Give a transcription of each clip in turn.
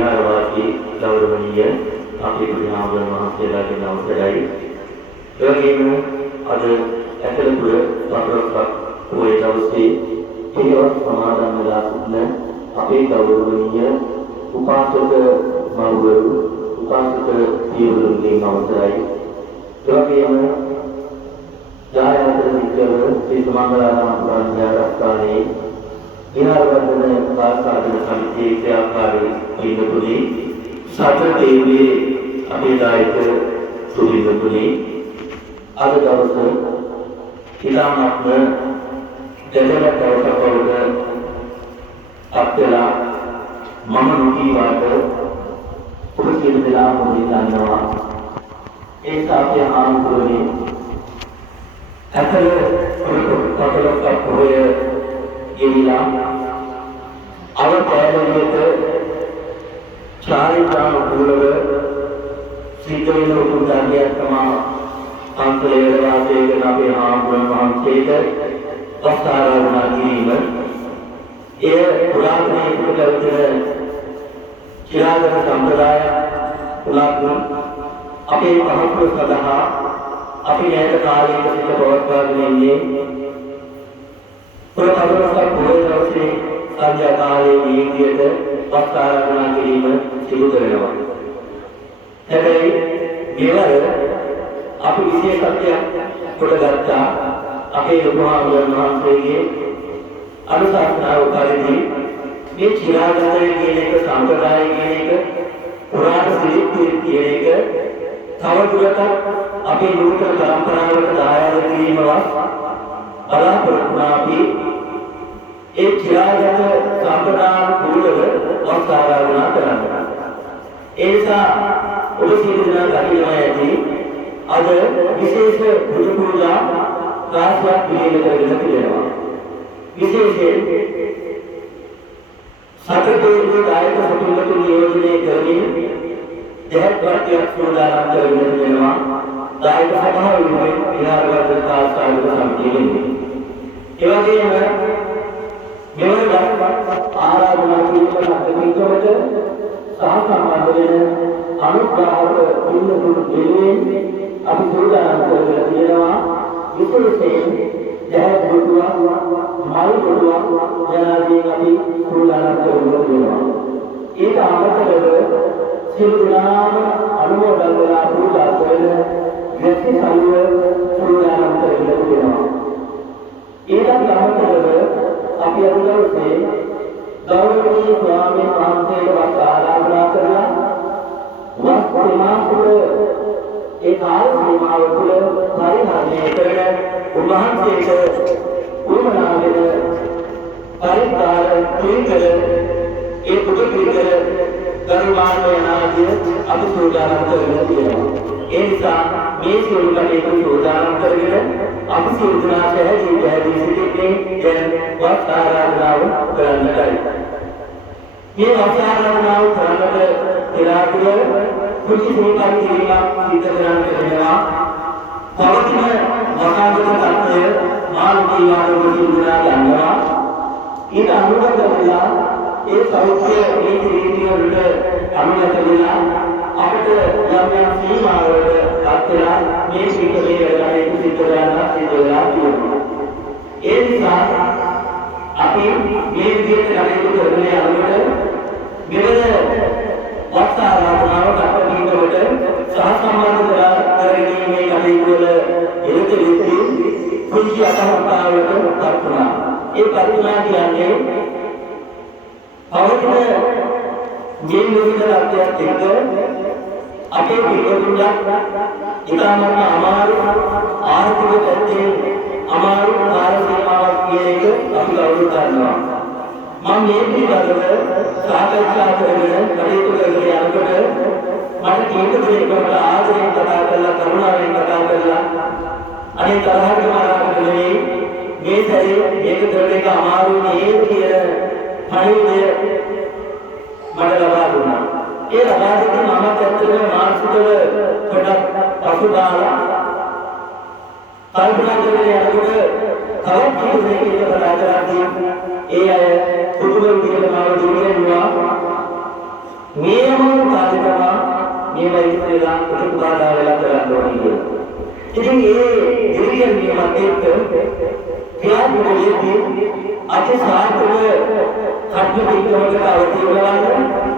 විහාරවාසී ගෞරවනීය අපේ බුදුහාමුදුරන් වහන්සේලාගේ නමස්කාරයි. ඒ වගේම අද ඇතලපුර වතුරක් පොයේ දවසේ පිළිවෙත් සමාදන් වෙලා සිටින අපේ ගෞරවනීය උපාසක මව්වරු උපාසක පියවරුන්ගේ නමස්කාරයි. ඒ වගේම ජායාතර විද්‍යාව ශ්‍රී සමංගලාරාම ප්‍රාඥාස්ථානයේ විහාරවර්ධන සාසන සමිතියේ ක්‍රියාකාරී පිළිතුරේ සතර දේවී අපේ දායක සුවිඳුනේ අද දවසේ ඉතාමත්ම දෙදෙනෙක් දවසකවද අපතලා මම නොකීවාට පුරුෂිත දලා මොනින් ගන්නවා ඒ සාපේ ආන්දෝලනේ අතල පොතලක් පොය ගෙවිලා අවතෑලියට චාරිත්‍රාම කුලව සීතලන උදාරිය තමා අන්තරේ වාසයේ කරන අපේ ආම්බුන් වහන්සේට වස්තාරාධනා කිරීම එය පුරාතනයේ පුරතන චිරාගත සම්ප්‍රදාය පුරාතන අපේ පහසු සදහා අපි ඈත කාලයක සිට පවත්වාගෙන ඉන්නේ පුරතනක පොළොවේ සංජා කාලයේ දීර්ඝයට වස්තාරාධනා කිරීම සිදු කරනවා. හැබැයි මේවල අපි විශේෂත්වයක් කොටගත්තා අපේ ලොකුහාමුදුරන් වහන්සේගේ අනුශාසනාව පරිදි මේ චිරාගතය කියන එක සම්ප්‍රදාය කියන එක පුරාණ සිරිත් කියන එක තවදුරටත් අපේ නූතන පරම්පරාවකට දායාද කිරීමවත් බලාපොරොත්තු අපි ඒ චිරාගත සම්ප්‍රදාය කුලව වස්තාරාධනා කරනවා. ඒ නිසා ඔබ සියලු දෙනා දකිනවා ඇති අද විශේෂ පුදු පූජා රාශියක් පිළියෙල කරගෙන තියෙනවා. විශේෂයෙන් සතරදේවී දායක සතුන්ට නියෝජනය කරමින් දෙහත් වර්ගයක් සූදානම් කරගෙන තියෙනවා. දායක සභාව වෙනුවෙන් විහාරවර්ධන සාස්ත්‍රික සමිතිය වෙන්නේ. ඒ වගේම මෙවර ආරාධනා කිරීමට අධිකමට සහ සම්බන්ධ වෙන අනුග්‍රහක පින්නතුන් දෙවියන් අපි සූදානම් කරගෙන තියෙනවා. විශේෂයෙන් ජයත් බුදුවා මල් බුදුවා යනාදී අපි සූදානම් කරගෙන තියෙනවා. ඒක අමතරව සියලු දෙනාම අනුමෝදන් වෙලා පූජා කරන व्यक्ति සමුව සූදානම් කරගෙන තියෙනවා. ඒකට අමතරව අපි අද දවසේ ගෞරවනීය ස්වාමීන් වහන්සේට වත් ආරාධනා කරලා වස්තුමාතුල ඒ කාල සීමාව තුළ පරිහරණය කරන උන්වහන්සේට උමනා වෙන පරිකාර පිළිකර ඒ පුදු පිළිකර ධර්මාර්ථ යනාදී අපි සූදානම් කරගෙන තියෙනවා. ඒ නිසා මේ සියලු කටයුතු සූදානම් කරගෙන අපි සියලු දෙනා පැහැදිලි සිටින්නේ දැන් වත් ආරාධනාව කරන්නටයි. මේ වත් ආරාධනාව කරන්නට ඉරාකුල කුචි සෝතාන් කිරීමක් සිද්ධ කරන්න වෙනවා. පවතින වකාගත තත්ත්වය මානවීය ආරෝග්‍ය ගන්නවා. ඊට අනුගත වෙලා ඒ සෞඛ්‍ය නීති රීති වලට අනුගත වෙලා අපිට යම් යම් සීමාවලට අත්දලා මේ සීකලේ වැඩ සිද්ධ කරන්න සිද්ධ වෙලා තියෙනවා. ඒ නිසා අපි මේ විදිහට කටයුතු කරන යනකොට මෙවර වස්තාරාධනාව කටයුතුවලට සහ සම්බන්ධ කරගැනීමේ කටයුතු වල එළත වෙති කුංචි අතහතාවලට පත්වනවා. ඒ පත්වනා කියන්නේ අවුරුදු මේ නිවිදල අධ්‍යයනයක අපේ පිළිතුරුක් ඉතාමත් අමාරු ආර්ථික පැත්තේ අමාරු කාල සීමාවක් කියන එක අපි කවුරුත් දන්නවා. මම මේ පිළිබඳව සාකච්ඡා කරගෙන කටයුතු කරගෙන යනකොට මට කීප දෙනෙකුට ආදරෙන් කතා කරලා කරුණාවෙන් කතා කරලා අනේ තරහට මාරකට නෙවෙයි මේ සැරේ මේක කරන එක අමාරු නේ කියන පණිවිඩය මට ලබා දුන්නා. ඒ ලබා දෙන්න මම ඇත්තටම මානසිකව පොඩක් පසුබාලා කල්පනා කරගෙන යනකොට තවත් කීප දෙනෙක් කතා කරද්දී ඒ අය පුදුම විදිහට මාව දුරියනවා මේ අමාරු කාලේ තමයි මේ වෛද්‍යවරයා උතුම් බාධා වෙලා කරන්නේ. ඉතින් ඒ දෙවියන් මේ මතෙත් ක්‍රියාත්මකයේදී අතිසාර්ථක කටයුතු පිළිවෙලකට අවතීර්ණ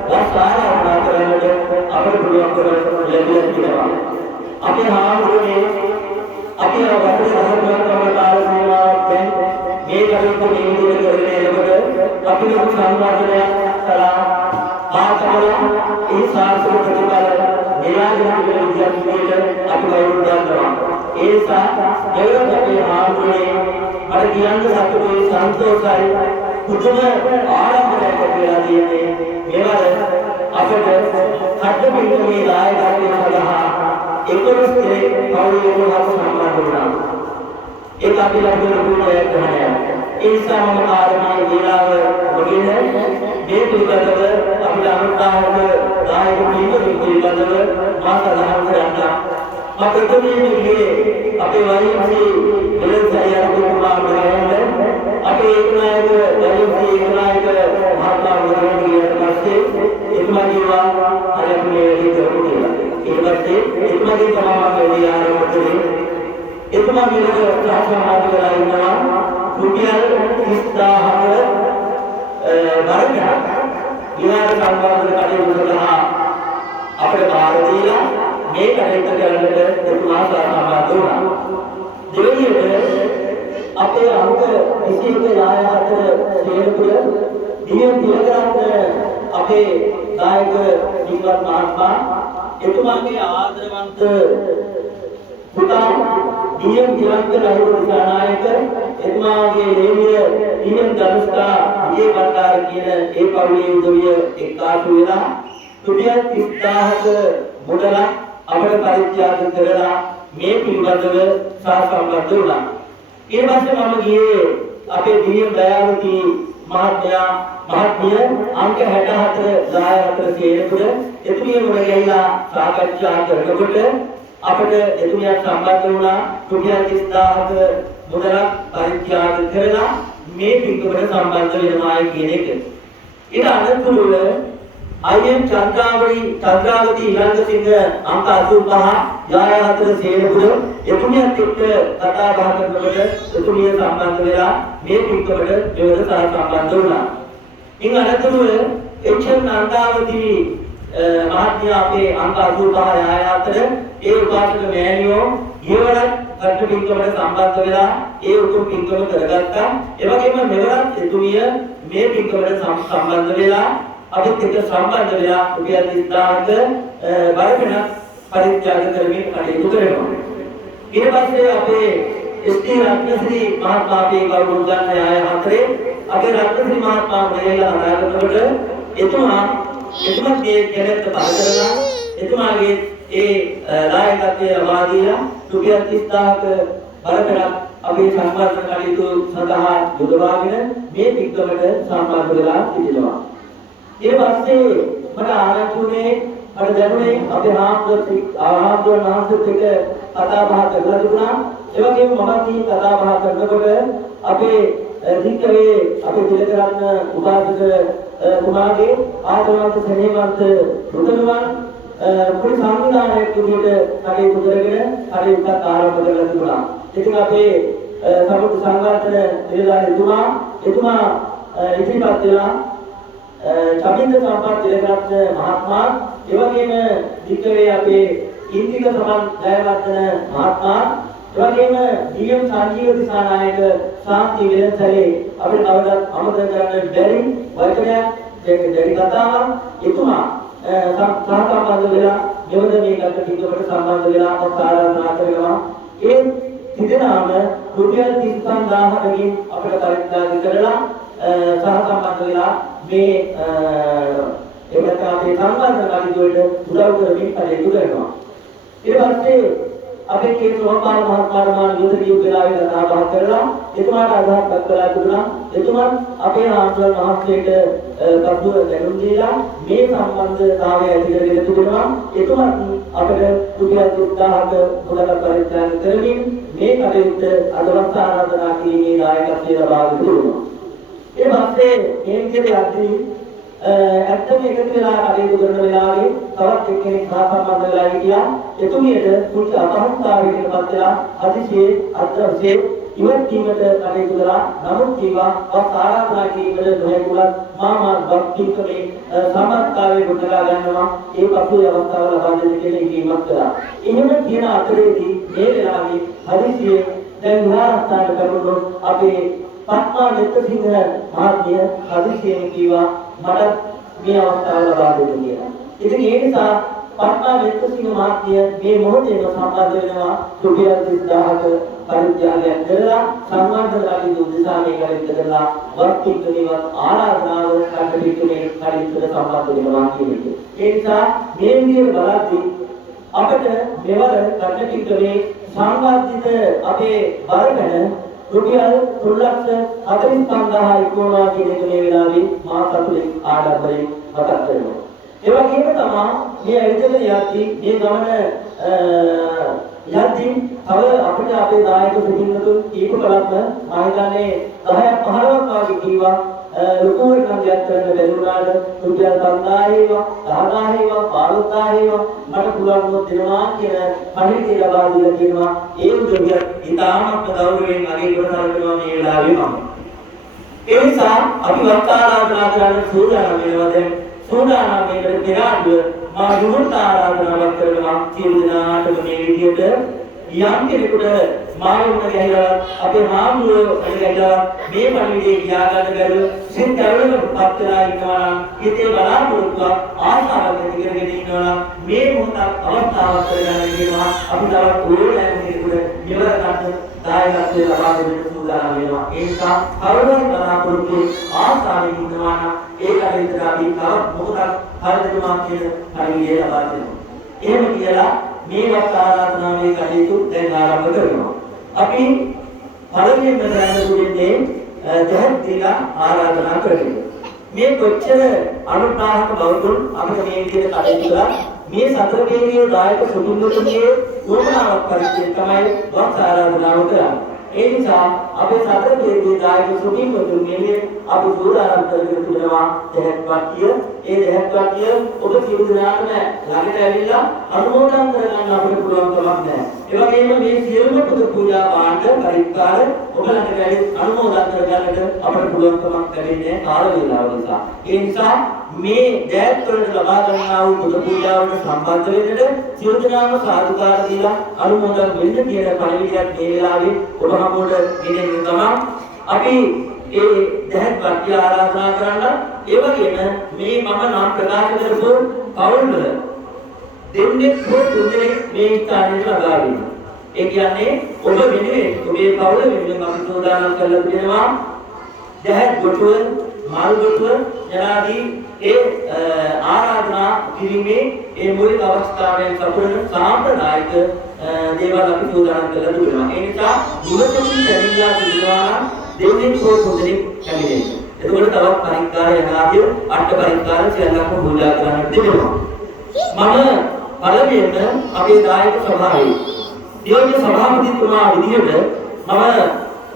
වස්තාරාධනා කරන්නට අපට පුළුවන්කම ලැබිලා තියෙනවා. අපේ හාමුදුරනේ අපි වගේ ධර්මකම කාල සීමාවක් දැන් මේ කටයුතු මේ විදිහට කරගෙන යනකොට අපි ලොකු සම්මානයක් කළා. ආතවල ඒ සාර්ථක ප්‍රතිඵල නිරාජන විද්‍යාර්ථීන්ට අපි ගෞරව කරනවා. ඒ සා දෙවියන් අපේ හාමුදුරනේ මට කියන්න සතුටුයි සන්තෝෂයි පුදුම ආරම්භයක් කියලා තියෙන්නේ. මේවල අපට කට්ටපිටුමේ දායකත්වය සඳහා 11 දෙනෙක් පවුලේ වුණා සම්මාන දුන්නා. ඒක අපි ලැබුණ පුණ්‍යයක් තමයි. ඒ නිසා මම ආරම්භයේ වේලාව වගේන මේ පිළිබඳව අපිට අනුත්සාහක දායක පිළිබඳව මා සඳහන් කරන්නම්. අපේ අපේ වයින්සි වෙලසයර කුමාර මහේන්ද්‍ර අපේ ඒකනායක වයින්සි ඒකනායක මහත්මයා වරුන් කියන පස්සේ එතුමා කියවා අර මේ වැඩි කරු කියලා. ඊට පස්සේ එතුමාගේ තමයි වැඩි ආරම්භ කළේ. එතුමා මෙලක සාසනාද කරලා ඉන්නවා රුපියල් 30000ක බරකට විහාර සංවාද කටයුතු සඳහා අපේ ಭಾರತೀಯ මේ කටයුතු කරන්නට එතුමා සහභාගී වුණා. දෙවියන්ට අපේ අංක 21 යායහතර ශ්‍රේණිතුල දින දිනගත අපේ දායක ජීවත් මහත්මයා එතුමාගේ ආදරවන්ත පුතා දියම් තිලංක ලහිරු දිසානායක එතුමාගේ ලේනිය දියම් දනුෂ්කා විජේ බණ්ඩාර කියන ඒ පවුලේ උදවිය එක්කාසු වෙලා රුපියල් 30000ක මුදලක් අපට පරිත්‍යාග කරලා මේ පිළිබඳව සහසම්බන්ධ වුණා. ඊට පස්සේ මම ගියේ අපේ දියම් දයාවති මහත්මිය අංක 64 14 ශ්‍රේණිතුල එතුමිය මුණ ගැහිලා සාකච්ඡා කරනකොට අපට එතුමියන් සම්බන්ධ වුණා රුපියල් 30000ක මුදලක් පරිත්‍යාග කරලා මේ පිටුකට සම්බන්ධ වෙනවායි කියන එක. ඊට අනතුරුව අයියන් චන්ද්‍රාවති ඊළඟසිංහ අංක 85 යායහතර ශ්‍රේණිතුල එතුමියත් එක්ක කතා බහ කරනකොට එතුමිය සම්බන්ධ වෙලා මේ පිටුකට මෙවර සම්බන්ධ වුණා. ඉන් අනතුරුව එච්.එම්. නන්දාවති මහත්මිය අපේ අංක 85 යායහතර ඒ උපාසක මෑණියෝ ඊවරත් කට්ට පින්කමට සම්බන්ධ වෙලා ඒ උතුම් පින්කම කරගත්තා. ඒ වගේම මෙවරත් එතුමිය මේ පින්කමට සම්බන්ධ වෙලා අපිත් එක්ක සම්බන්ධ වෙලා රුපියල් 30000ක බරපණ පරිත්‍යාග කරමින් කටයුතු කරනවා. ඊට පස්සේ අපේ එස්.ටී. රත්නශ්‍රී මහත්මයාගේ ගෞරව ගන්න ආය හතරේ අපේ රත්නශ්‍රී මහත්මයා මෙහෙලා අනාගතකොට එතුමාගේ කෙනෙක්ට පහ කරලා එතුමාගේ ඒ දායකත්වය ලබා දීලා රුපියල් 30000ක බරපණ අපේ සම්මාන කටයුතු සඳහා යොදවාගෙන මේ පිටකමට සම්බන්ධ වෙලා සිටිනවා. ඊට පස්සේ මට ආරංචි වුණේ මට දැනුනේ අපේ ආහාරතුන් වහන්සේත් එක්ක කතා බහ කරලා තිබුණා. ඒ වගේම මම කී කතා බහ කරනකොට අපේ දික්කවේ අපේ තිලකරත්න උපාසක තුමාගේ ආදරවන්ත සෙනෙහවන්ත පුතණුවන් පොඩි සංවිධානයක් විදිහට කටයුතු කරගෙන කටයුත්තක් ආරම්භ කරලා තිබුණා. ඉතින් අපේ සමුද්‍ර සංවර්ධන නිලධාරීතුමා එතුමා ඉදිරිපත් වෙලා චමින්ද සම්පත් තිලකරත්න මහත්මයා ඒ වගේම දික්කවේ අපේ ඉන්දික සමන් ජයවර්ධන මහත්මයා ඒ වගේම ඩී.එම්. සංජීව දිසානායක ශාන්ති වෙලන්සලේ අපිට කවදාවත් අමතක කරන්න බැරි වචනයක් දෙවි කතාවක් එතුමා සහසම්බන්ධ වෙලා මෙවද මේ ගත පිටුකට සම්බන්ධ වෙලා ආරාධනා කරනවා. ඒ තිදෙනාම රුපියල් 35000කින් අපිට පරිත්‍යාග කරලා සහසම්බන්ධ වෙලා මේ ඒකට අපේ සම්බන්ධ කටයුතු වලට උදව් කරමින් කටයුතු කරනවා. ඊට පස්සේ අපේ කේ සෝපාල මහත්මයාට යොදරිය වෙලාවේ කතා බහ කරලා එතුමාට අදහස් දක්වලා තිබුණා. එතුමත් අපේ ආන්දෝලන මහත්මයට කපුව දැනුම් දීලා මේ සම්බන්ධතාවය ඇති කරගෙන තිබෙනවා. එතුමත් අපිට රුපියල් 30000ක මුදලක් පරිත්‍යාග කරමින් මේ කටයුත්ත අදවස් ආරාධනා කිරීමේ දායකත්වය ලබා දුන්නා. ඒ පස්සේ මේ විදිහට යද්දී ඇත්තම එකතු වෙලා කටයුතු කරන වෙලාවේ තවත් එක්කෙනෙක් සහ සම්බන්ධ වෙලා හිටියා. එතුමියට කුංචි අපහසුතාවයකටපත් වෙලා හදිසියේ අත්‍යවශ්‍ය ඉවත් වීමට කටයුතු කළා. නමුත් කීවා වත් ආරාධනා කිරීමට නොහැකුණත් මා භක්තිකමේ සමත්කාරයේ ගොඩනගා ගන්නවා. ඒ පසුවේ අවස්ථාව ලබා දෙන්න කියලා ඉල්ලීමක් කළා. එහෙම කියන අතරේදී මේ වෙලාවේ හදිසියේ දැන් විහාරස්ථානට කරුණු අපේ පත්මා මෙත්තසිංහ මහත්මිය හදිසියෙන් කීවා මට මේ අවස්ථාව ලබා දෙන්න කියලා. ඉතින් ඒ නිසා පත්මා මෙත්තසිංහ මහත්මිය මේ මොහොතේම සම්බන්ධ වෙනවා රුපියල් 30000ක පරිත්‍යාගයක් කරලා සම්මාන කටයුතු උදෙසා මේ කටයුතු කරලා වර්තිකේවත් ආරාධනාව කටයුතුනේ කටයුතුට සම්බන්ධ වෙනවා කියන එක. ඒ නිසා මේ විදිහට බලද්දී අපිට මෙවර කටයුතුනේ සංවර්ධිත අපේ වර්ගන රුපියල් 3,45,000 ඉක්මවා කියන එක මේ වෙලාවේ මා සතුටින් ආඩම්බරයෙන් මතක් කරනවා. ඒ වගේම තමයි මේ ඇවිදගෙන යද්දී මේ ගමන යද්දී තව අපිට අපේ දායක සිටින්නතුන් කීප කලක්ම මම හිතන්නේ 10ක් 15ක් වගේ කීවා ලොකු වෙනකම් කරන්න බැරි වුණාට රුපියල් 5,000 ඒවා 10,000 ඒවා 15,000 ඒවා මට පුළුවන් වුණොත් දෙනවා කියන පණිවිඩය ලබා දීලා කියනවා ඒ උදවිය ඉතාමත් ගෞරවයෙන් අගය කරනවා මේ වෙලාවේ මම. ඒ නිසා අපි වර්තාරාධනා කරන්න සූදානම් වෙනවා දැන් සූදානම් වෙන්න පෙර ආඩුව මා විමුක්ත ආරාධනාවක් කරනවා සියලු දෙනාටම මේ විදියට යම් කෙනෙකුට මාළුන්ගේ ඇහිලා අපේ මාමුලෝ ඇහිලා මේ පණිවිඩේ කියා ගන්න බැරුව සිත් ඇවලකට වෙලා ඉන්නවා නම් හිතේ බලාපොරොත්තු ආශාවක් ඇති කරගෙන ඉන්නවා නම් මේ මොහොත අවස්ථාවක් කරගන්න කියනවා අපි තවත් ඕනෑම කෙනෙකුට මෙවර ගන්න දායකත්වයේ ලබා දෙන්න සූදානම් වෙනවා. ඒ නිසා කවදාවත් බලාපොරොත්තු ආශාවෙන් ඉන්නවා නම් ඒ කටයුතු අපි තවත් මොහොතක් හරියටම කියන පණිවිඩය ලබා දෙනවා. එහෙම කියලා මේ වත් ආරාධනාවේ කටයුතු දැන් ආරම්භ කරනවා. අපි පළවෙනිම කරන්න දුන්නේ ජහත් දීලා ආරාධනා කරනවා. මේ කොච්චර අනුග්‍රහක බවතුන් අපිට මේ විදිහට කටයුතු කළා මේ සතර වේගයේ දායක සුදුන්තුන්ගේ උවමනාවක් පරිදි තමයි වත් ආරාධනාව කරන්නේ. ඒ නිසා අපේ සතර වේගයේ දායක සුදුන්තුන්ගේ අපි සූදානම් කරගෙන තිබෙනවා ජහත් වාක්‍ය. ඒ ජහත් වාක්‍ය ඔබ සියලු දෙනාටම ළඟට ඇවිල්ලා අනුමෝදන් කරගන්න අපිට පුළුවන් කමක් නැහැ. ඒ වගේම මේ සියලුම පුදු පූජා භාණ්ඩ පරික්කාර ඔබ ළඟට ඇවිත් අනුමෝදන් කරගන්නට අපිට පුළුවන් කමක් ලැබෙන්නේ කාල වේලාව නිසා. ඒ නිසා මේ දෑත් වලට ලබා ගන්නා වූ පුදු පූජාවට සම්බන්ධ වෙන්නට සියලු දෙනාම සාදුකාර දීලා අනුමෝදන් වෙන්න කියන පරිවිඩයක් මේ වෙලාවේ ඔබ හමුවට ගෙනෙන්න තමයි අපි ඒ දැහත් වාක්‍ය ආරාධනා කරන්න. ඒ වගේම මේ මම නම් ප්‍රකාශ කරපු පවුල්වල දෙන්නේ තුන්දෙනෙක් මේ ස්ථානයට ලබා දෙනවා. ඒ කියන්නේ ඔබ වෙනුවෙන් ඔබේ පවුල වෙනුවෙන් අපි සෝදානම් කරලා දෙනවා දැහත් කොටුව මාළු කොටුව යනාදී ඒ ආරාධනා කිරීමේ ඒ මූලික අවස්ථාවෙන් සපුරන සාම්ප්‍රදායික දේවල් අපි සෝදානම් කරලා දෙනවා. ඒ නිසා මුලදී දෙවිලා සිදුවනා දෙන්නේ තුන්දෙනෙක් කැමිනේ. එතකොට තවත් පරික්කාර යනාදී අට පරික්කාර සියල්ලක්ම පූජා කරන්නට දෙනවා. මම පළවෙනිම අපේ දායක සභාවේ නියෝජ්‍ය සභාපතිතුමා විදිහට මම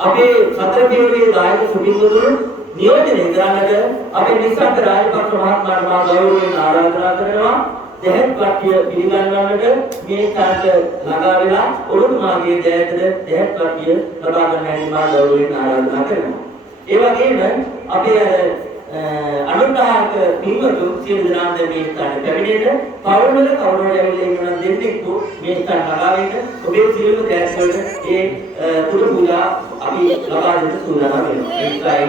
අපේ සතර පියවරේ දායක සුබින්දුතුන් නියෝජනය කරන්නට අපේ නිසංක රාජපක්ෂ මහත්මයාට මා ගෞරවයෙන් ආරාධනා කරනවා. දැහත් වාක්‍ය පිළිගන්වන්නට මේ කාට ළඟා වෙලා ඔබතුමාගේ දැයතට දැහත් වාක්‍ය ලබා ගන්න හැටි මා ගෞරවයෙන් ආරාධනා කරනවා. ඒ වගේම අපේ අනුග්‍රහක පින්වතුන් සියලු දෙනාට මේ ස්ථානට පැමිණෙන්න පවුල්වල කවුරුහරි ඇවිල්ලා ඉන්නවා දෙන්නෙක් මේ ස්ථාන ළඟා වෙන්න ඔබේ සියලුම දැස් වලට ඒ පුදු පූජා අපි ලබා දෙන්න සූදානම් වෙනවා. ඒ ස්ථානෙ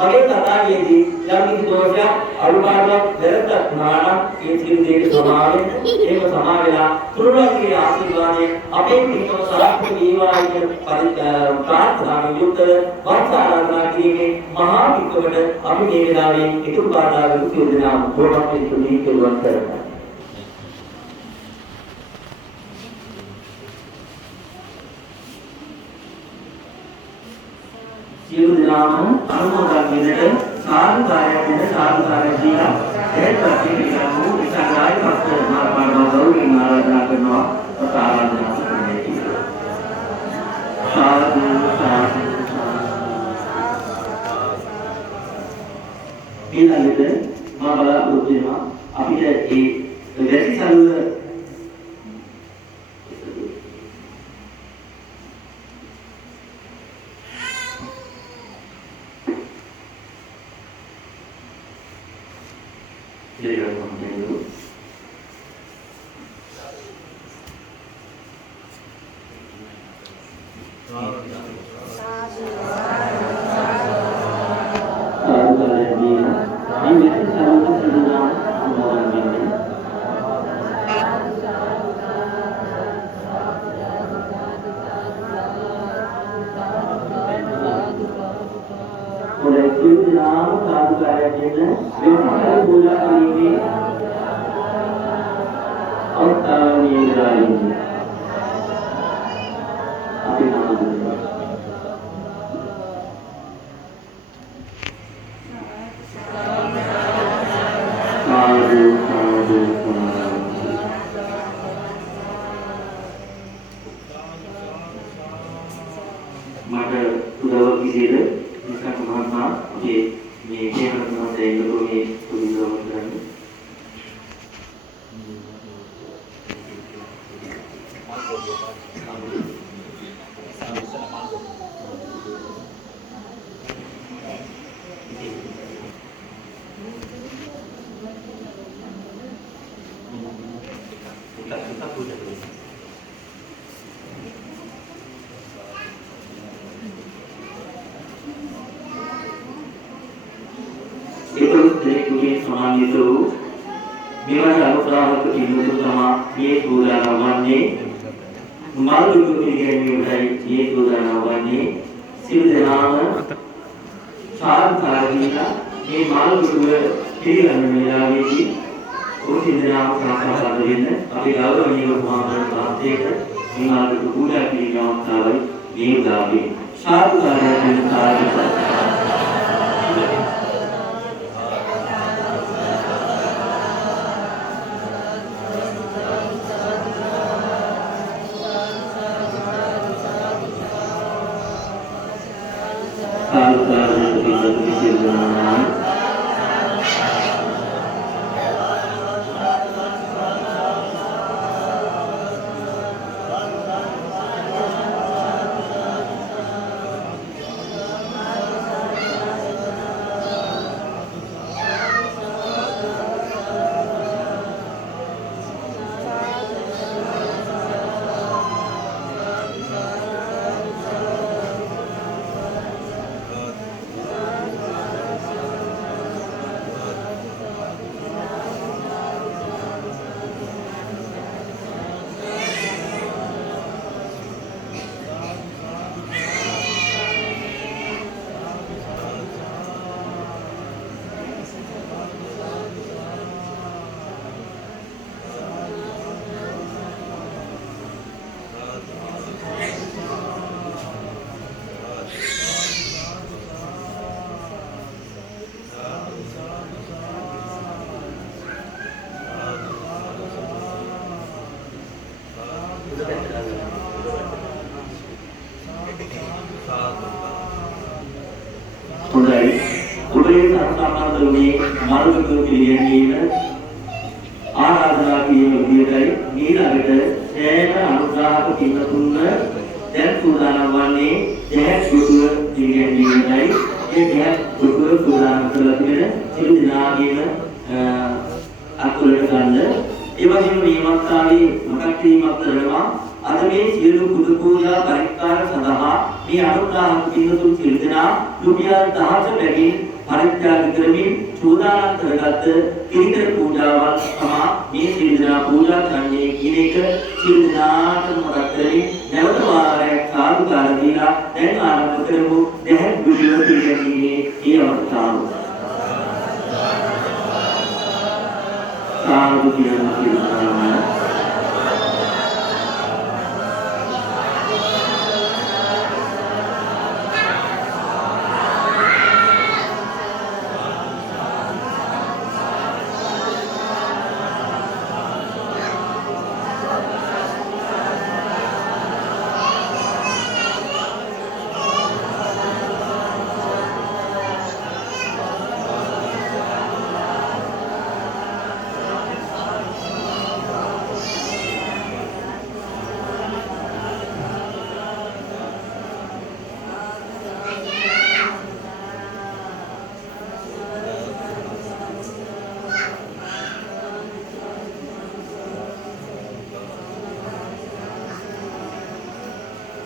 මගේ කතාවේදී යම් කිසි දෝෂයක් අනුපාඩුවක් වැරද්දක් වුණා නම් ඒ සියලු දේට සමාවෙන්න ඒක සමාවෙලා තුරුණන්ගේ ආශිර්වාදයෙන් අපේ පිටම සාර්ථක වේවා කියන ප්‍රාර්ථනාවෙන් යුක්තව වර්ෂ ආරාධනා කිරීමේ මහා පිටුවට අපි මේ වෙලාවේ එකතු පාඩාවෙන් සියලු දෙනාම බොහොමත් පිටුදී කෙරුවන් කරනවා. සියලු දෙනාම අනුමෝදන් වෙන්නට සාදුකාරයක් දෙන සාදුකාරයක් දීලා එහෙත් පිළිගන්නු ඉස්සරහයි පස්සේ මාර්ගවල ගෞරවයෙන් ආරාධනා කරනවා ආරාධනා කරනවා. සාදු සාදු ඊළඟට මම වැසි සරුව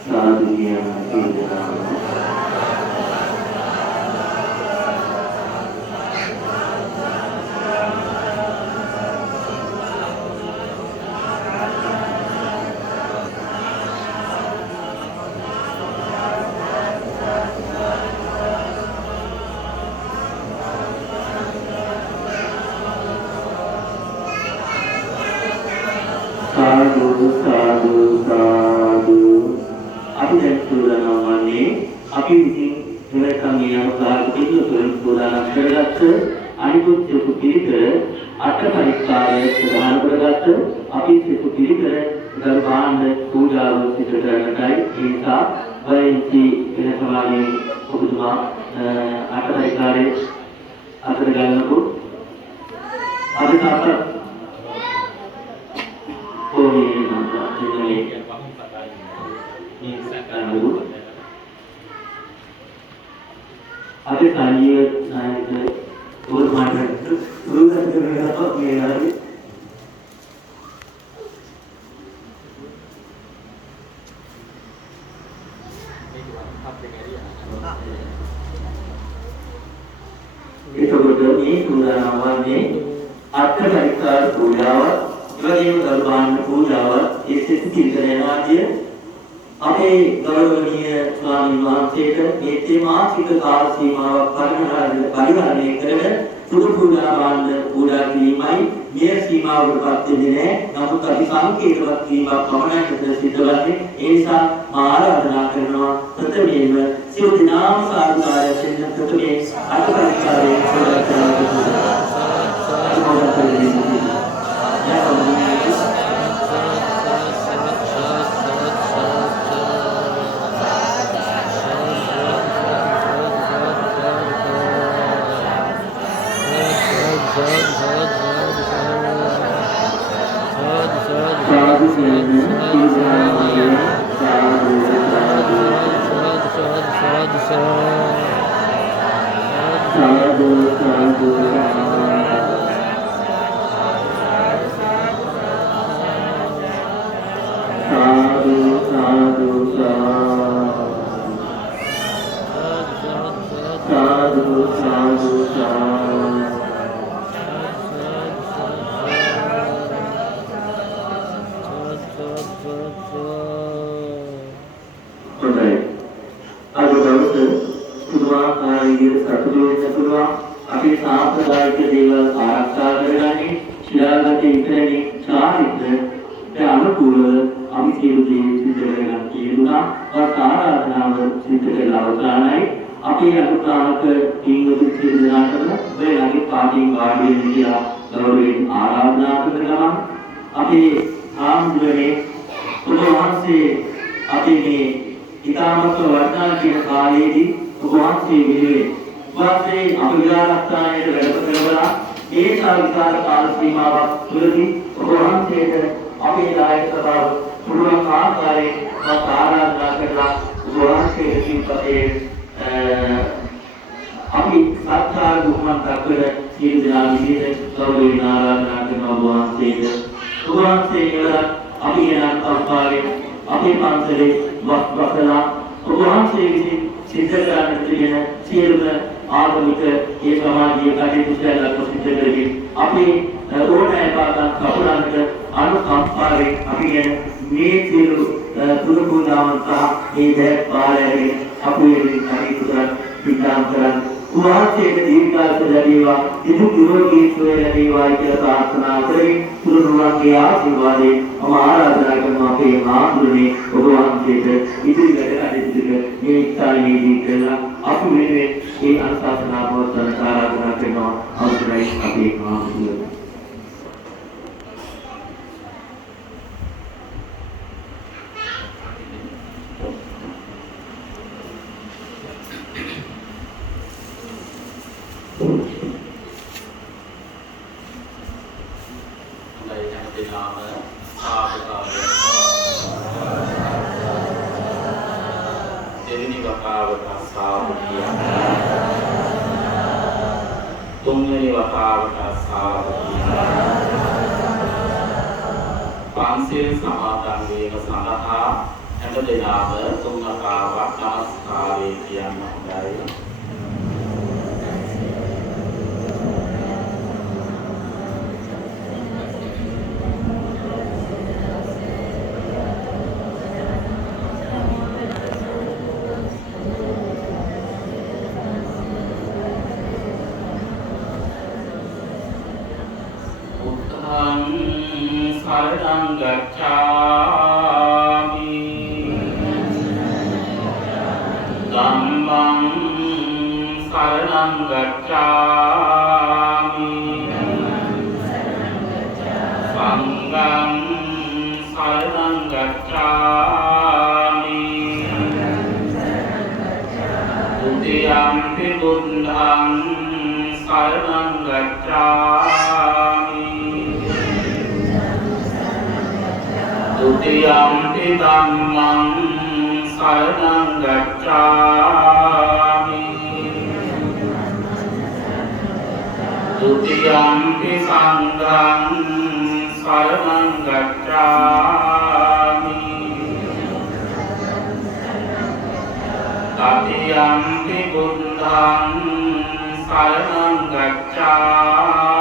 साधु කියන දේශනාව තුන්වෙනි වතාවට සාදු පන්සිල් සමාදන් වීම සඳහා හැම දිනම තුන් වතාවක් නමස්කාරය කියන්න හොඳයි. शरणं गच्छामि धम्मं शरणं गच्छामि संघं शरणं गच्छामि द्वितीयंपि बुद्धं शरणं गच्छामि द्वितीयंपि धम्मं शरणं गच्छामि द्वितीयंपि संघं शरणं गच्छामि तृतीयंपि बुद्धं शरणं गच्छामि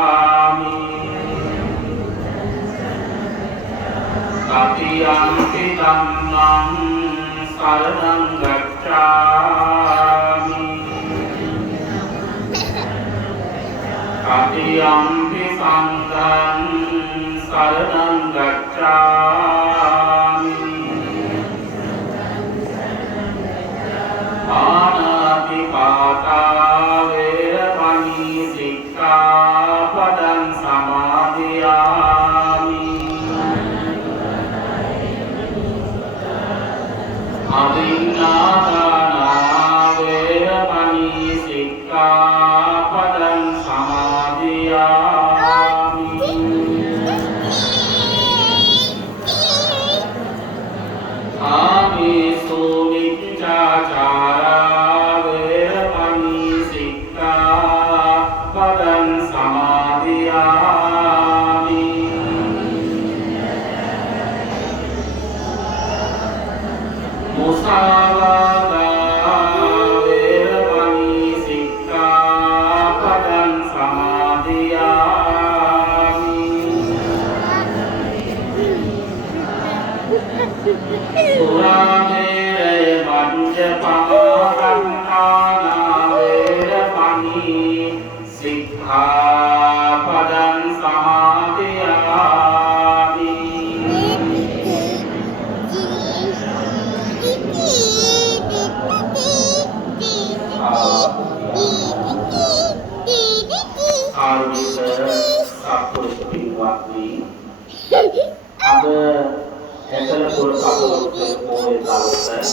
तृतीयंपि धम्मं शरणं गच्छामि तृतीयंपि संघं शरणं गच्छामि पाणातिपाता वेरमणि सिक्खापदं समादियामि अभिन्नादाना वेरमणि सिक्खापदं समादियामि कामेषु मिथ्याचारा वेरमणि सिक्खापदं समादियामि मुसावादा वेरमणि सिक्खापदं समादियामि सुरामेरय मद्यपानां वेरमणि सिक्खापदं समादियामि කාරුණික සත්පුරුෂ පින්වත්නි අද ඇසලපුර කපුලොක්කේ පොයේ දවස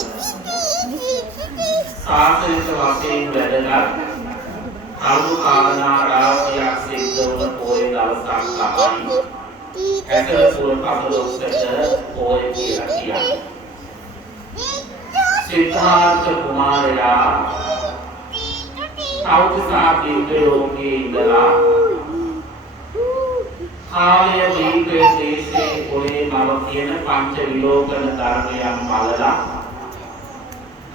සාසනික වශයෙන් වැදගත් අරුණු කාරණා රාශියක් සිද්ධ වුණ පොයේ දවසක් තමයි ඇසලපුර කපුලොක්කේට පොය කියලා කියන්නේ. සිද්ධාර්ථ කුමාරයා කෞතුසා දීපයෝගේ ඉඳලා කාලය දීපේ දේශේ පොයේ මව කියන පංච විලෝකන ධර්මයන් බලලා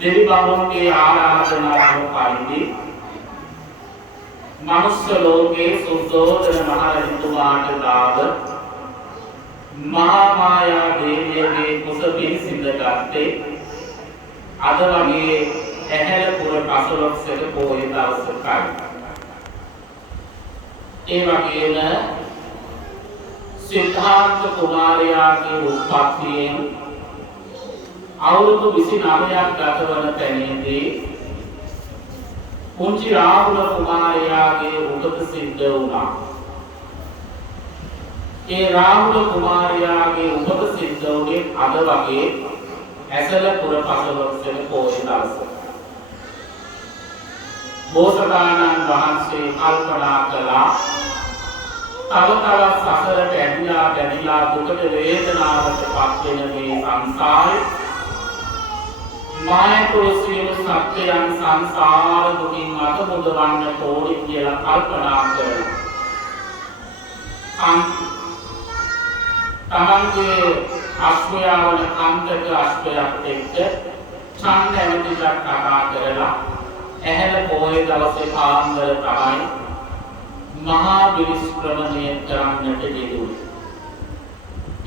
දෙවි බඹුන්ගේ ආරාධනාව පරිදි මනුස්ස ලෝකේ සුද්ධෝදන මහ රජතුමාට දාව මහා මායා දේවියගේ කුස පිළිසිඳ ගත්තේ අද වගේ ඇහැලපුර පසළොස්වක පොයේ දවසකයි. ඒ වගේම සිද්ධාර්ථ කුමාරයාගේ උත්පත්තියෙන් අවුරුදු 29ක් ගත වන තැනදී පුංචි රාහුල කුමාරයාගේ උපත සිද්ධ වුණා. ඒ රාහුල කුමාරයාගේ උපත සිද්ධ වුණේ අද වගේ ඇසලපුර පසළොස්වක පොයේ දවසක. බෝසතාණන් වහන්සේ කල්පනා කළා තව තවත් සසරට ඇදිලා දුකට වේදනාවට පත් වෙන මේ සංසාරේ මායතුරු සියලු සත්‍යයන් සංසාර දුකින් අත මුදවන්න ඕනි කියලා කල්පනා කරලා තමන්ගේ අශ්වයාවන කන්දක අශ්වයක් එක්ක ඡන්ද ඇමතිලක් කතා කරලා ඇහැල පොහොය දවසේ පාන්දර තමයි මහා බිරිස්ක්‍රමණය කරන්නට යෙදුනේ.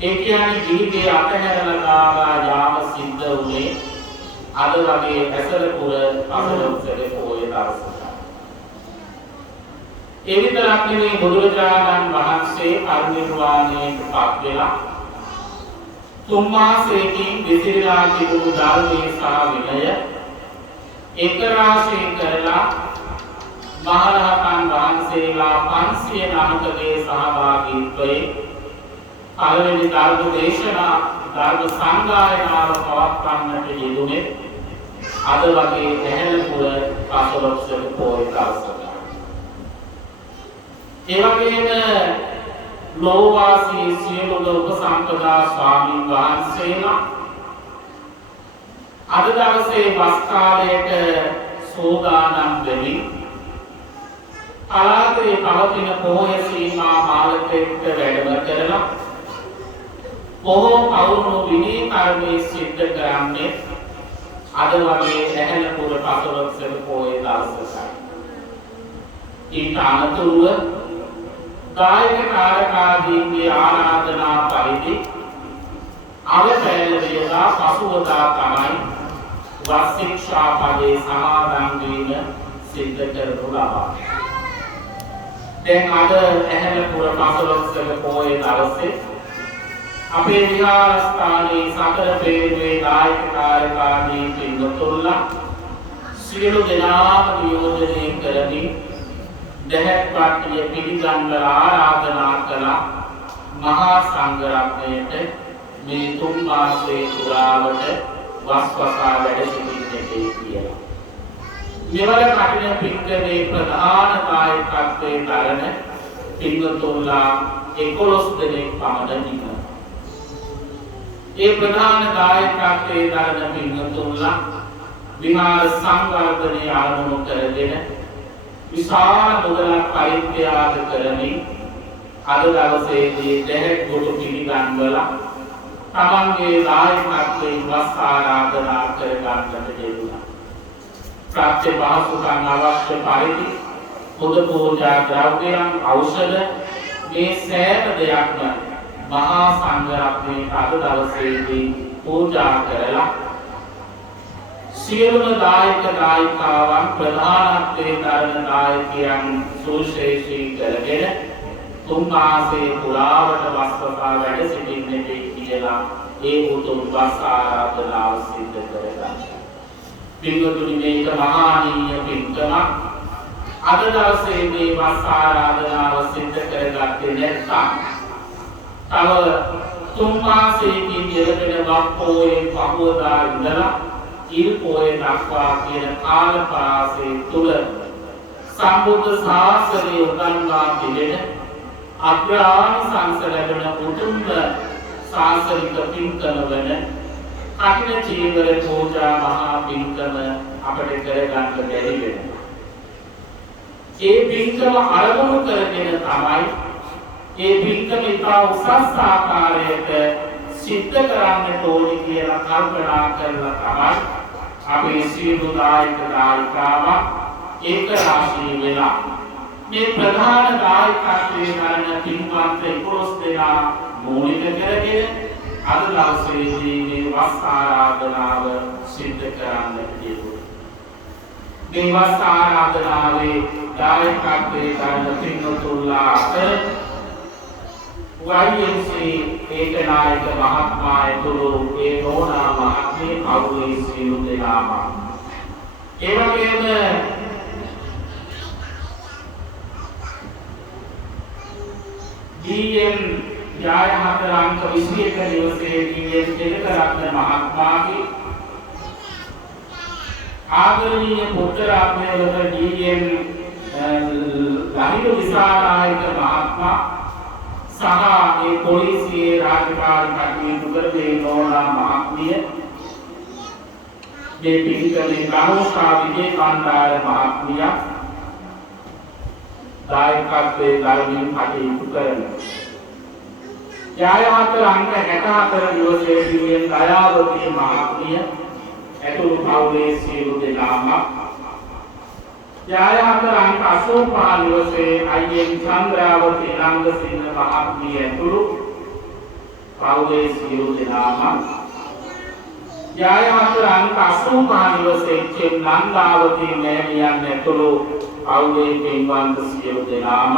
ඒ කියන්නේ ගිහිගේ අතහැරලා ගාවා යාම සිද්ධ වුණේ අද වගේ ඇසලපුර අසලොස්සගේ පොහොය දවසට. ඒ විතරක් නෙවෙයි බුදුරජාණන් වහන්සේ පරිනිර්වාණයට පත් වෙලා 3 මාසයකින් දෙසිරලා තිබුණු ධර්මයේ සහ විනය එකරාශී කරලා මහරහතන් වහන්සේලා 509කගේ සහභාගීත්වයෙන් පළවෙනි ධර්ම දේශනා ධර්ම සංගායනාව පවත්වන්නට යෙදුනේ අද වගේ ඇහැලපුර පසළොස්වක පොහොය දවසට. ඒ වගේම ලෝවාසී සියලුම උපසම්පදා ස්වාමීන් වහන්සේලා අද දවසේ වස් කාලයට සෝදානම් වෙමින් පළාතේ පවතින පොහොය සීමා මාලකයට වැඩම කරලා බොහෝ කවුරුණු විනී කර්මයේ සිද්ධ කරන්නේ අද වගේ ඇහැලපුර පසළොස්වක පොහොය දවසට. ඊට අනතුරුව දායක කාරකාදීන්ගේ ආරාධනා පරිදි අවසැල වේලා පසුවදා තමයි වස් ශික්ෂා පදේ සමාදන් වීම සිද්ධ කරනු ලබන්නේ. දැන් අද ඇහැලපුර පසළොස්වක පොහොය දවසේ අපේ විහාරස්ථානයේ සතර පේරුවේ දායක කාරකාදී පින්වතුන්ලා සියලු දෙනාම නියෝජනය කරමින් දැහැත් පට්ටිය පිළිගන්වලා ආරාධනා කළා මහා සංඝරත්නයට මේ 3 මාසයේ පුරාවට වස්වසා වැඩ සිටින්නට කියලා. මෙවර කටින පින්කමේ ප්‍රධාන දායකත්වයේ දරන පින්වතුන්ලා 11 දෙනෙක් පමණ ඉන්නවා. ඒ ප්‍රධාන දායකත්වයේ දරන පින්වතුන්ලා විහාර සංවර්ධනය ආරම්භ කරගෙන විශාල මුදලක් පරිත්‍යාග කරමින් අද දවසේදී දැහැත් කොට පිළිගන්වලා තමන්ගේ දායකත්වයෙන් වස් ආරාධනා කර ගන්නට යෙදුණා. ප්‍රත්‍ය පහසුකම් අවශ්‍ය පරිදි පොද පූජා ද්‍රව්‍යයන් ඖෂධ මේ සෑම දෙයක්ම මහා සංඝරත්නයේ අද දවසේදී පූජා කරලා සියලුම දායක දායිකාවන් ප්‍රධානත්වයෙන් දරන දායකයන් සුවිශේෂී කරගෙන 3 මාසයේ පුරාවට වස්වසා වැඩ සිටින්නට කියලා ඒ උතුම් වස් ආරාධනාව සිද්ධ කරගන්නවා. පින්වතුනි මේක මහානීය පින්කමක්. අද දවසේ මේ වස් ආරාධනාව සිද්ධ කරගත්තේ නැත්නම් තව 3 මාසයකින් යෙදෙන වස් පොයේ පහවදා ඉඳලා ඉල් පොයේ දක්වා කියන කාල පරාසය තුල සම්බුද්ධ ශාසනය උගන්වා දෙන අග්‍රානිසංස ලැබෙන උතුම් ශාසනික පින්කම වන කඨින චීවර පූජා මහා පින්කම අපට කරගන්න බැරි වෙනවා. ඒ පින්කම අරමුණු කරගෙන තමයි ඒ පින්කම ඉතා උසස් ආකාරයට සිද්ධ කරන්නට ඕනි කියලා කල්පනා කරලා තමයි අපේ සියලු දායක දායිකාවන් ඒක රාශී වෙලා මේ ප්‍රධාන දායකත්වයේ ගන්න පින්වත් 11 දෙනා මූලික කරගෙන අද දවසේදී මේ වස් ආරාධනාව සිද්ධ කරන්නට යෙදුණා. මේ වස් ආරාධනාවේ දායකත්වයේ ගන්න පින්වතුන්ලා අතර වයිඑන්සී ඒකනායක මහත්මයා ඇතුළු ඒ නෝනා මහත්මිය කවුරුයි සියලු දෙනාම ඒ වගේම ඩීඑම් යාය හතර අංක 21 නිවසේ ඩීඑම් දෙලකරත්න මහත්මයාගේ ආදරණීය පුත්‍ර ආත්මයවල ඩීඑම් ලහිරු විසානායක මහත්මයා සහ ඒ පොලිසියේ රාජකාරී කටයුතු කරන නෝනා මහත්මිය මේ පිළිකලේ ගාමෝසා විජේකාන්තාර මහත්මිය දායකත්වයේ ධර්මයෙන් කටයුතු කරනවා. යායහතර අංක 64 දිවසේදී දයාවතී මහත්මිය ඇතුළු පවුලේ සියලු දෙනාම යායහතර අංක 85 දිවසේ අයියෙන් චන්ද්‍රාවතී නන්දසිංහ මහත්මිය ඇතුළු පවුලේ සියලු දෙනාම යායහතර අංක 85 දිවසේ චෙන් නන්දාවතී මෑණියන් ඇතුළු පවුලේ පින්වන්ත සියලු දෙනාම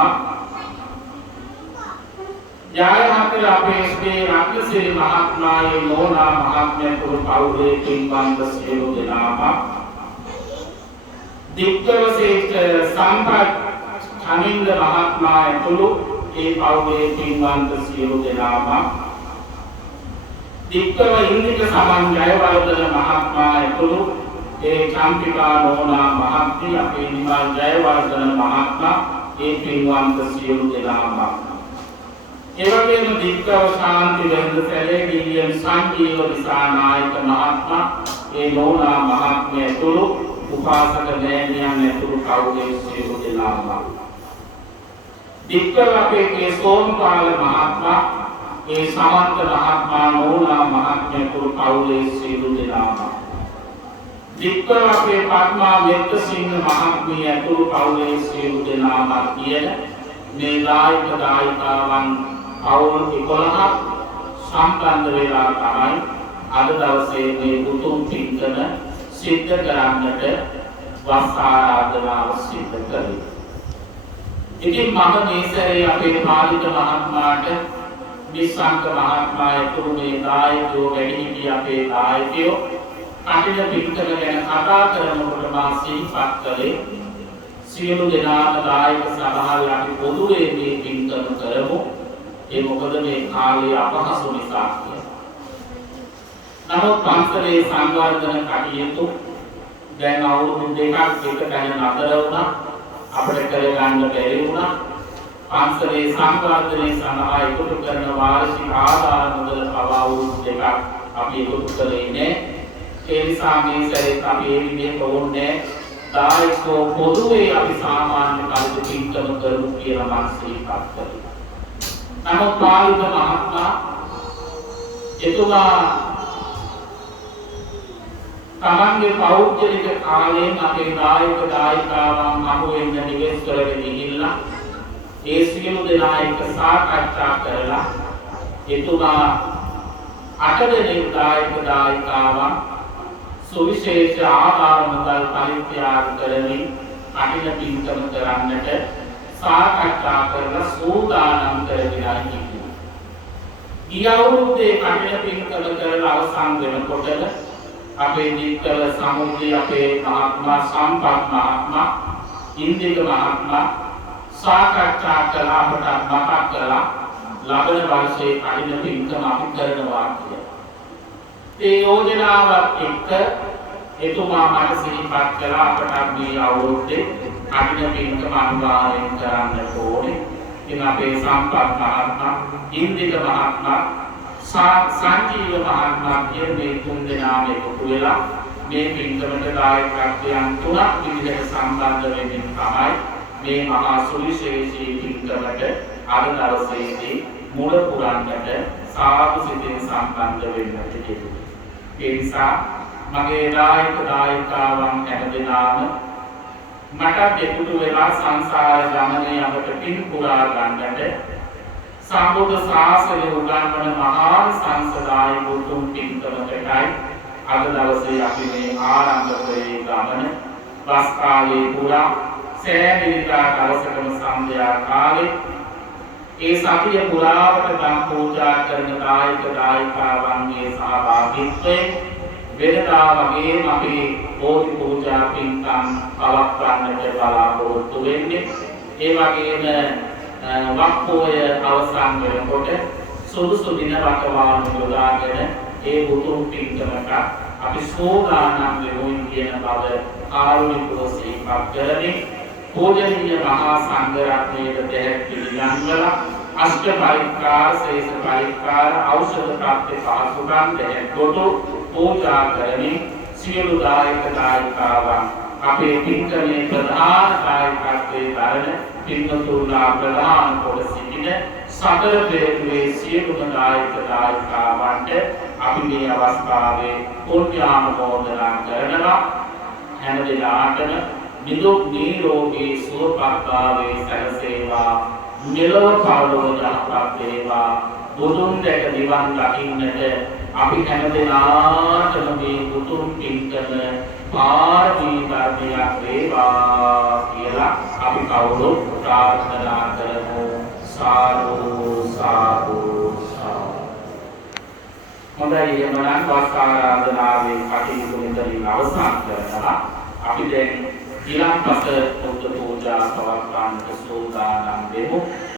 යායහතර අපේ ශ්‍රී රත්නසිරි මහත්මයාගේ මෝනා මහත්මියතුළු පවුලේ පින්වන්ත සියලු දෙනාම දික්කවසේට සම්පත් කනින්ද මහත්මයා ඇතුළු ඒ පවුලේ පින්වන්ත සියලු දෙනාම දික්කව ඉන්දික සමන් ජයවර්ධන මහත්මයා ඇතුළු ඒ චම්පිකා නෝනා මහත්මිය අපේ නිමල් ජයවර්ධන මහත්මයා ඒ පින්වන්ත සියලු දෙනාම එවැගේම දික්කව ශාන්ති වෙන්දසැලේ ඩීඑම් සංජීව දිසානායක මහත්මයා ඒ නෝනා මහත්මිය ඇතුළු උපාසක මෑණියන් ඇතුළු පවුලේ සියලු දෙනාම දික්කව අපේ කේ සෝමපාල මහත්මයා ඒ සමන්ත මහත්මයා නෝනා මහත්මිය ඇතුළු පවුලේ සියලු දෙනාම දික්කව අපේ පద్මා මෙත්තසිංහ මහත්මිය ඇතුළු පවුලේ සියලු දෙනාම කියන මේ දායක දායිකාවන් අවුරුදු 11ක් සම්බන්ධ වෙලා තමයි අද දවසේ මේ උතුම් පින්කම සිද්ධ කරන්නට වස් ආරාධනාව සිද්ධ කළේ. ඉතින් මම මේ සැරේ අපේ පාලිත මහත්මයාට නිසංක මහත්මයා ඇතුළු මේ දායකයෝ වැඩිහිටි අපේ දායකයෝ කටින පින්කම ගැන කතා කරනකොට මා සිහිපත් කළේ සියලු දෙනාම දායක සභාවේ අපි පොදුවේ මේ පින්කම කරමු. ඒ මොකද මේ කාලේ අපහසු නිසා කියලා. නමුත් පන්සලේ සංවර්ධන කටයුතු දැන් අවුරුදු දෙකක් එක තැන නතර වුණා. අපිට කරගන්න බැරි වුණා. පන්සලේ සංවර්ධනයේ සඳහා එකතු කරන වාර්ෂික ආදාන මුදල පවා අවුරුදු දෙකක් අපි එකතු කරේ නැහැ. ඒ නිසා මේ සැරේ අපි මේ විදිහට ඕනේ දායකෝ පොදුවේ අපි සාමාන්‍ය කාලෙක පින්කම කරමු කියලා මම සිහිපත් කළා. නමුත් පාලිත මහත්මයා එතුමා තමන්ගේ පෞද්ගලික කාලයෙන් අපේ දායක දායිකාවන් හමු වෙන්න නිවෙස් වලට ගිහිල්ලා ඒ සියලු දෙනා එක්ක සාකච්ඡා කරලා එතුමා 8 දෙනෙක් දායක දායිකාවන් සුවිශේෂ ආහාර මුදල් පරිත්‍යාග කරමින් කටින පින්කම කරන්නට සාකච්ඡා කරලා සූදානම් කරගෙන ඉන්නවා. ගිය අවුරුද්දේ කටින පින්කම කරලා අවසන් වෙනකොට අපේ දික්කල සමුද්‍රී අපේ මහත්මයා සම්පත් මහත්මයා ඉන්දික මහත්මයා සාකච්ඡා කළා අපට මතක් කළා ලබන වර්ෂයේ කටින පින්කම අපි කරනවා කියලා. ඒ යෝජනාවත් එක්ක එතුමා මට සිහිපත් කළා අපට මේ අවුරුද්දේ කටින පින්කම අනිවාර්යෙන් කරන්න ඕනේ. ඉතින් අපේ සම්පත් මහත්මයා ඉන්දික මහත්මයා සංජීව මහත්මයා කියන මේ තුන් දෙනාම එකතු වෙලා මේ පින්කමට දායකත්වයන් 3ක් විදිහට සම්බන්ධ වෙමින් තමයි මේ මහා සුවිශේෂී පින්කමට අද දවසේදී මුල පුරන්නට සාදු සිතින් සම්බන්ධ වෙන්නට තිබුණා. ඒ නිසා මගේ දායක දායිකාවන් හැමදෙනාම මට දෙකුතු වෙලා සංසාර ගමනේ අපට පින් පුරා ගන්නට සම්බුද්ධ ශාසනය උගන්වන මහා සංසදායි උතුම් පින්කමකටයි අද දවසේ අපි මේ ආරම්භ කරේ ගමන. වස් කාලේ පුරා සෑම දවසකම සන්ධ්‍යා කාලේ ඒ සතිය පුරාවට දම් පූජා කරන දායක දායිකාවන්ගේ සහභාගීත්වයෙන් වෙනදා වගේම අපි බෝධි පූජා පින්කම් පවත්වන්නට බලාපොරොත්තු වෙන්නේ. ඒ වගේම වක්පෝය අවසන් වෙනකොට සුදුසු දින රටවාන යොදාගෙන ඒ උතුම් පින්කමට අපි සෝදානම් වෙනුන් කියන බව ආරුණිකව සිහිපත් කරමින් පූජනීය මහා සංඝ රත්නයේ දෙයක් පිළිගන්වලා අෂ්ට පරික්කාර ශේෂ පරික්කාර ඖෂධ ප්‍රාප්ති පහසුකම් දෙයක් කොට පූජා කරමින් සියලු දායක දායිකාවන් අපේ පින්කමේ ප්‍රධාන කාර්යකර්තේ ධර්ම පින්වතුන්ලා ප්‍රධාන කොට සිටින සතර පෙරටුවේ සියලුම දායක දායකාවන්ට අපි මේ අවස්ථාවේ පුණ්‍යානුමෝදනා කරනවා. හැම දිනකටම නිදුක් නිරෝගී සුවපත්භාවයේ සැලසේවා. මෙලොව පරලොව යහපත් වේවා. බුදුන් දැක නිවන් දකින්නට අපි හැම දිනාටම මේ උතුම් පින්කම පාරමී ධර්මයක් වේවා කියලා අපි කවුරුත් ප්‍රාර්ථනා කරමු. සාදු සාදු සාදු. හොඳයි එමනම් වස් ආරාධනාවේ කටයුතු මෙතනින් අවසන් කරනවා. අපි දැන් ඊළඟ පස බුද්ධ පූජා පවත්වන්නට සූදානම් වෙමු.